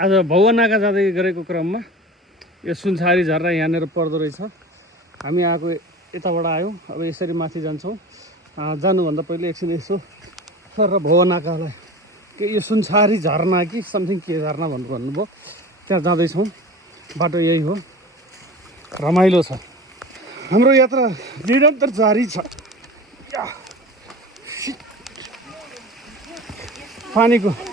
आज भौवनाका जाँदै गरेको क्रममा यो सुनसारी झरना यहाँनिर पर्दो रहेछ। हामी आएको यताबाट आयौँ, अब यसरी माथि जान्छौँ। जानुभन्दा पहिले एकछिन यसो सर भौवनाकालाई के यो सुनसारी झरना कि समथिङ के झरना भन्नुभयो, त्यहाँ जाँदैछौँ। बाटो यही हो, रमाइलो छ। हाम्रो यात्रा निरन्तर जारी छ। पानीको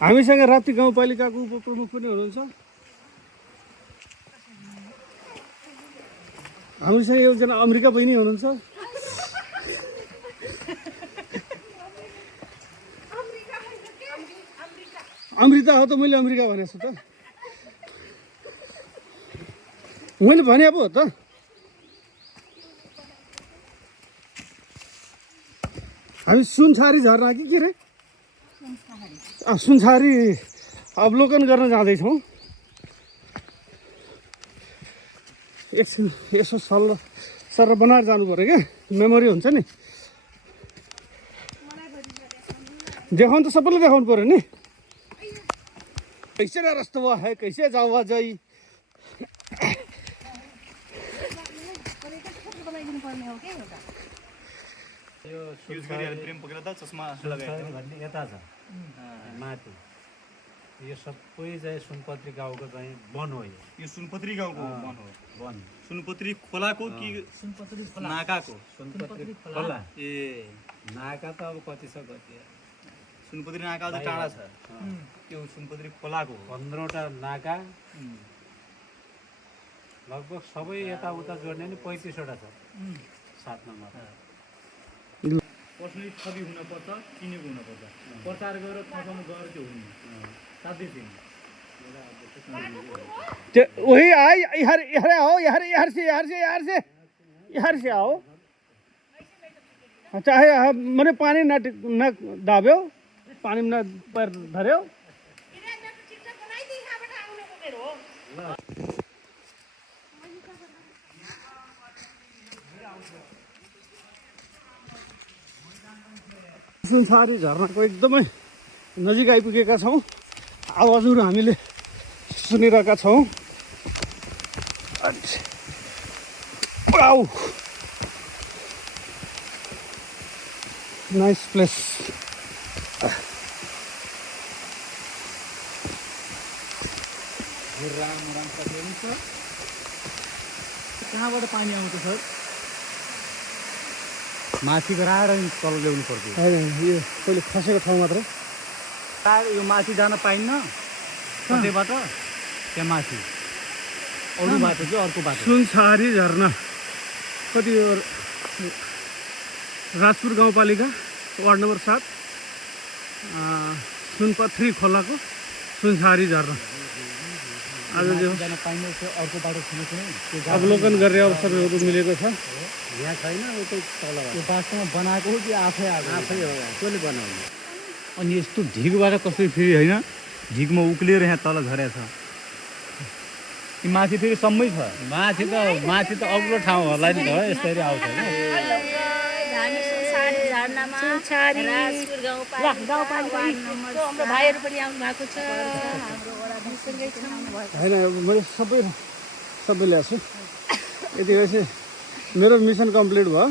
हामीसँग राप्ती गाउँपालिकाको उपप्रमुख पनि हुनुहुन्छ। हामीसँग एकजना अमेरिका बहिनी हुनुहुन्छ। अमृता हो त, मैले अमेरिका भनेको छु त। मैले भने पो हो त। हामी सुनसारी झरना कि के रे, सुनसारी अवलोकन गर्न जाँदैछौँ। एकछिन यसो सर बनाएर जानु पऱ्यो क्या, मेमोरी हुन्छ नि। देखाउनु त सबैलाई देखाउनु पऱ्यो नि। कैसे रास्ता हुआ है, कैसे जावा जाई। माथि यो सबै चाहिँ सुनपत्री गाउँको चाहिँ वन हो। यो सुनपत्री गाउँको वन हो। वन सुनपत्री खोलाको कि सुनपत्री नाकाको? सुनपत्री खोला। ए नाका त अब कति छ कति, सुनपत्री नाका अझ टाढा छ। त्यो सुनपत्री खोलाको 15वटा नाका लगभग सबै यताउता जोड्ने नि 35वटा छ। 7 नम्बर पर्सनली छवि हुनपर्छ, चिनेको हुनपर्छ। प्रचार गरेर थकाउनु गएर त्यो हुने साध्यै छैन। वही आई यहाँ यहाँ आओ, यहाँ से आओ। चाहे मैंने पानी न दाब्यो, पानी में न पैर धर्यो। सुनसारी झरनाको एकदमै नजिक आइपुगेका छौँ। आवाजहरू हामीले सुनिरहेका छौँ। Wow, nice place. कहाँबाट पानी आउँछ सर? माथि गराएर तल ल्याउनु पर्छ। यो पहिले खसेको ठाउँ मात्रै। यो माथि जान पाइन्न कतैबाट, त्यहाँ माथि अरू बाटो कि अर्को बाटो। सुनसारी झरना कति हो? राजपुर गाउँपालिका वार्ड नम्बर 7, सुनपत्री खोलाको सुनसारी झरना। आज जो जान पाइने अर्को बाटो छैन कुनै, अवलोकन गर्ने अवसरहरू मिलेको छ। यहाँ छैन। उतै तल यो वास्तवमा बनाएको हो कि आफै आएको? आफै हो, कसले बनाउने। अनि यस्तो ढिकबाट कसरी फेरि होइन, ढिकमा उक्लिएर यहाँ तल झरेको छ। कि माथि फेरि सम्मै छ? माथि त अग्लो ठाउँ होला नि त, यसरी आउँछ नि। हामी सुनसारी झरनामा राजपुर गाउँपालिका हाम्रो भाइहरू पनि आउनु भएको छ। हाम्रो वडासँगै छौँ। होइन, मैले सबै ल्याएको छु। यति भएपछि मेरो मिसन कम्प्लिट भयो।